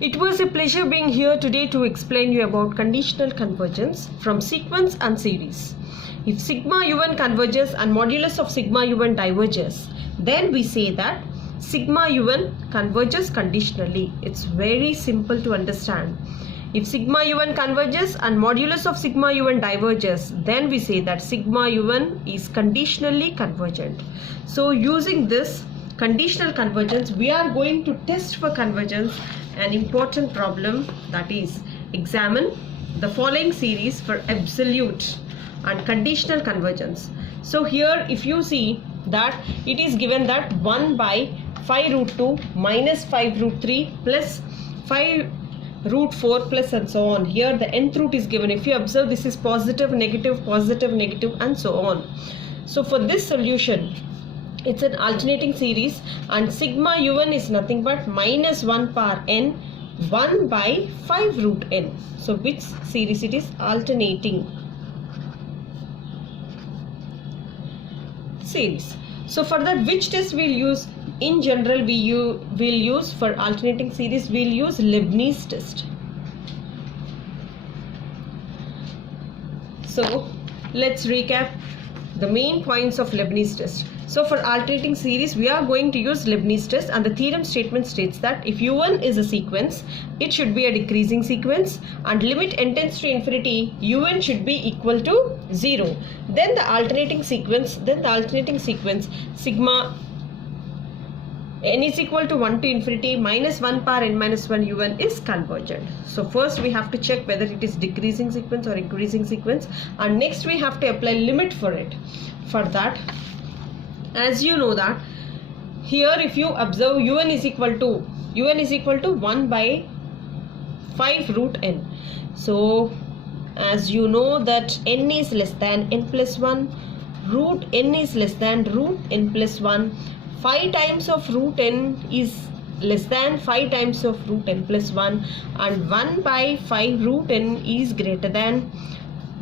It was a pleasure being here today to explain you about conditional convergence from sequence and series. If sigma u1 converges and modulus of sigma u1 diverges, then we say that sigma u1 converges conditionally. It's very simple to understand. If sigma u1 converges and modulus of sigma u1 diverges, then we say that sigma u1 is conditionally convergent. So using this conditional convergence, we are going to test for convergence an important problem, that is, examine the following series for absolute and conditional convergence. So here if you see that it is given that 1 by 5 root 2 minus 5 root 3 plus 5 root 4 plus and so on. Here the nth root is given. If you observe, this is positive, negative, and so on. So for this solution, it's an alternating series and sigma u1 is nothing but minus 1 power n 1 by 5 root n. So which series it is? Alternating series. So for that, which test we'll use? In general, will use for alternating series, we'll use Leibniz test. So let's recap the main points of Leibniz test. So for alternating series, we are going to use Leibniz test, and the theorem statement states that if u1 is a sequence, it should be a decreasing sequence, and limit n tends to infinity, un should be equal to 0. Then the alternating sequence, sigma n is equal to 1 to infinity minus 1 power n minus 1 un is convergent. So first we have to check whether it is decreasing sequence or increasing sequence, and next we have to apply limit for it. For that, as you know that here if you observe, un is equal to 1 by 5 root n. So as you know that n is less than n plus 1, root n is less than root n plus 1, 5 times of root n is less than 5 times of root n plus 1, and 1 by 5 root n is greater than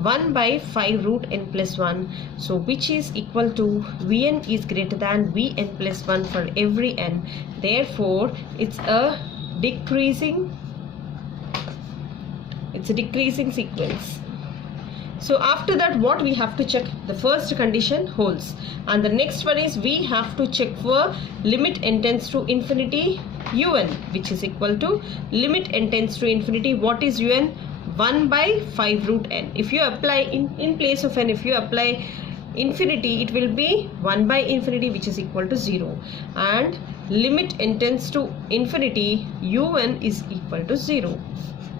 1 by 5 root n plus 1. So which is equal to Vn is greater than Vn plus 1 for every n. Therefore it's a decreasing sequence. So after that, what we have to check? The first condition holds, and the next one is we have to check for limit n tends to infinity un, which is equal to limit n tends to infinity. What is un? 1 by 5 root n. If you apply in place of n, if you apply infinity, it will be 1 by infinity, which is equal to 0, and limit n tends to infinity un is equal to 0.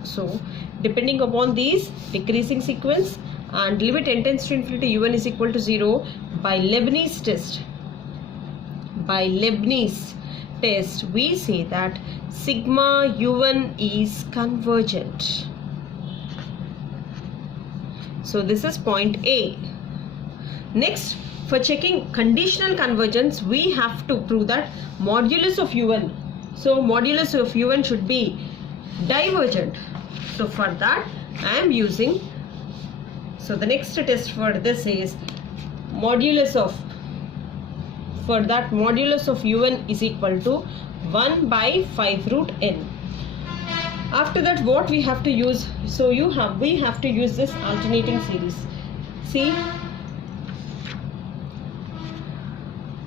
So depending upon these decreasing sequence and limit n tends to infinity un is equal to 0, by Leibniz test, we say that sigma u1 is convergent. So this is point A. Next, for checking conditional convergence, we have to prove that modulus of u1. So modulus of u1 should be divergent. So for that I am using, so the next test for this is modulus of, for that modulus of u1 is equal to 1 by 5 root n. After that, what we have to use? So we have to use this alternating series. See,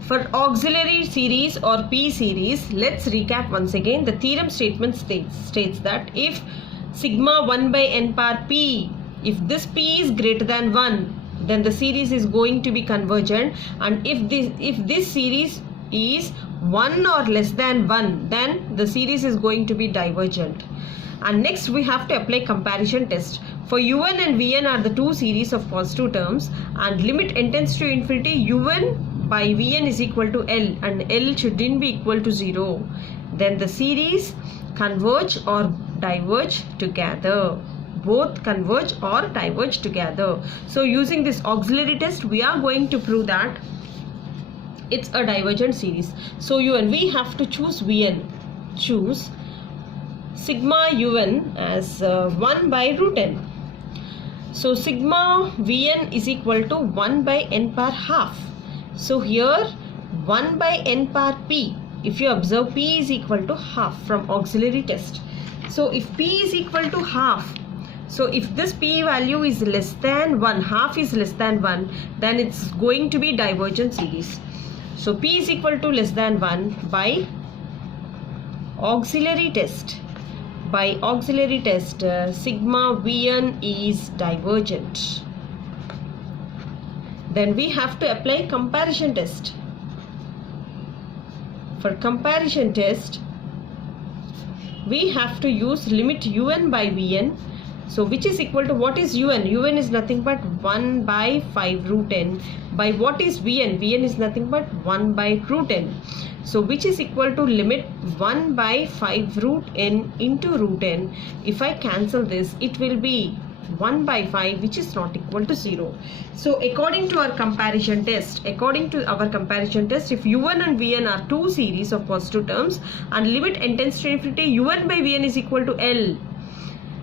for auxiliary series or P series, let's recap once again. The theorem statement states that if sigma 1 by n power p, if this p is greater than 1, then the series is going to be convergent, and if this series is 1 or less than 1, then the series is going to be divergent. And next we have to apply comparison test. For un and vn are the two series of positive terms, and limit n tends to infinity, un by vn is equal to L, and L shouldn't be equal to 0. Then the series converge or diverge together. Both converge or diverge together. So using this auxiliary test, we are going to prove that it's a divergent series. So un, we have to choose vn. Choose sigma un as 1 by root n. So sigma vn is equal to 1 by n power half. So here 1 by n power p, if you observe, p is equal to half from auxiliary test. So if p is equal to half, so if this p value is less than 1, half is less than 1, then it's going to be divergent series. So p is equal to less than 1 by auxiliary test. By auxiliary test, sigma Vn is divergent. Then we have to apply comparison test. For comparison test, we have to use limit un by Vn. So which is equal to, what is un? Un is nothing but 1 by 5 root n. By what is Vn? Vn is nothing but 1 by root n. So which is equal to limit 1 by 5 root n into root n. If I cancel this, it will be 1 by 5, which is not equal to 0. So according to our comparison test, if u1 and vn are two series of positive terms and limit n tends to infinity, u1 by vn is equal to L,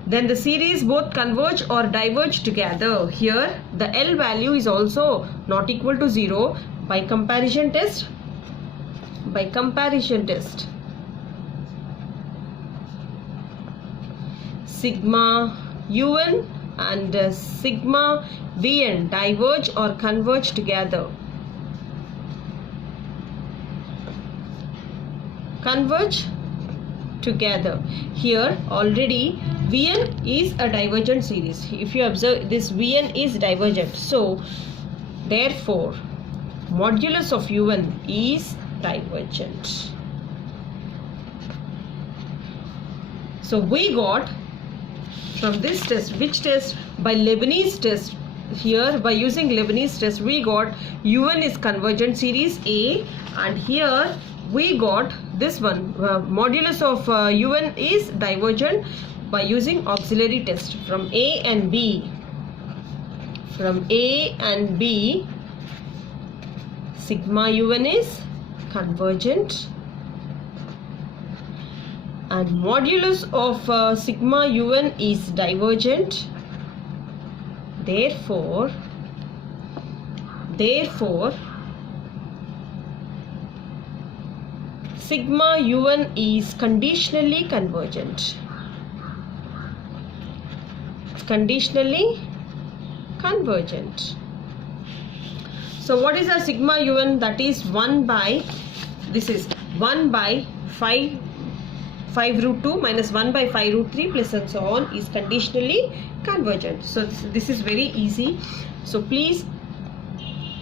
then the series both converge or diverge together. Here the L value is also not equal to 0. By comparison test, sigma u1 and sigma vn diverge or converge together. Here already Vn is a divergent series. If you observe, this Vn is divergent. So therefore modulus of u1 is divergent. So we got from this test, which test? By Leibniz test. Here by using Leibniz test we got u1 is convergent series A, and here we got this one, modulus of u1 is divergent by using auxiliary test. From A and B, sigma u1 is convergent and modulus of sigma u1 is divergent. Therefore sigma u1 is conditionally convergent. So what is our sigma u1? That is 1 by 5 root 2 minus 1 by 5 root 3 plus and so on is conditionally convergent. So this is very easy. So please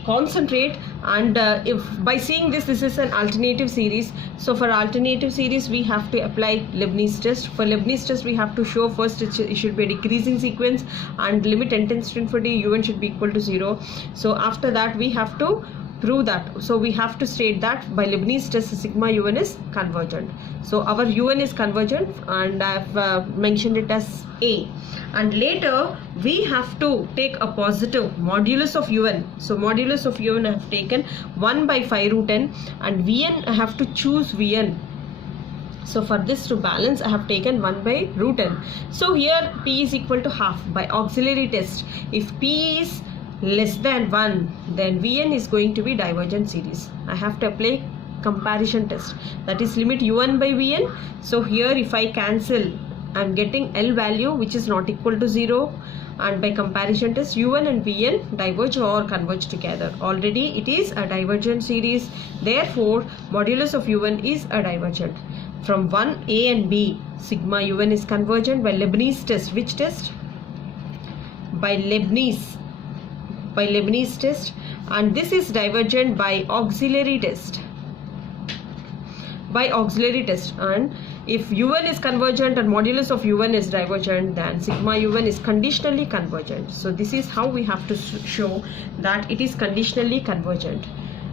concentrate, and if by seeing this is an alternative series. So for alternative series we have to apply Leibniz test. For Leibniz test we have to show first it should be a decreasing sequence and limit n tends to infinity, u1 should be equal to 0. So after that we have to prove that. So we have to state that by Leibniz test sigma u1 is convergent. So our u1 is convergent and I have mentioned it as A. And later we have to take a positive modulus of un. So modulus of un I have taken 1 by 5 root n, and vn I have to choose vn. So for this to balance I have taken 1 by root n. So here p is equal to half. By auxiliary test, if p is less than 1, then Vn is going to be divergent series. I have to apply comparison test, that is limit u1 by Vn. So here if I cancel, I am getting L value which is not equal to 0, and by comparison test u1 and Vn diverge or converge together. Already it is a divergent series. Therefore modulus of u1 is a divergent. From 1 A and B, sigma u1 is convergent by Leibniz test. Which test? By Leibniz test, and this is divergent by auxiliary test. And if u1 is convergent and modulus of u1 is divergent, then sigma u1 is conditionally convergent. So this is how we have to show that it is conditionally convergent.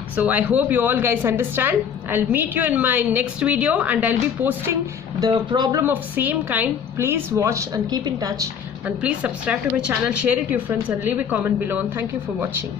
So I hope you all guys understand. I'll meet you in my next video, and I'll be posting the problem of same kind. Please watch and keep in touch, and please subscribe to my channel, share it to your friends, and leave a comment below. And thank you for watching.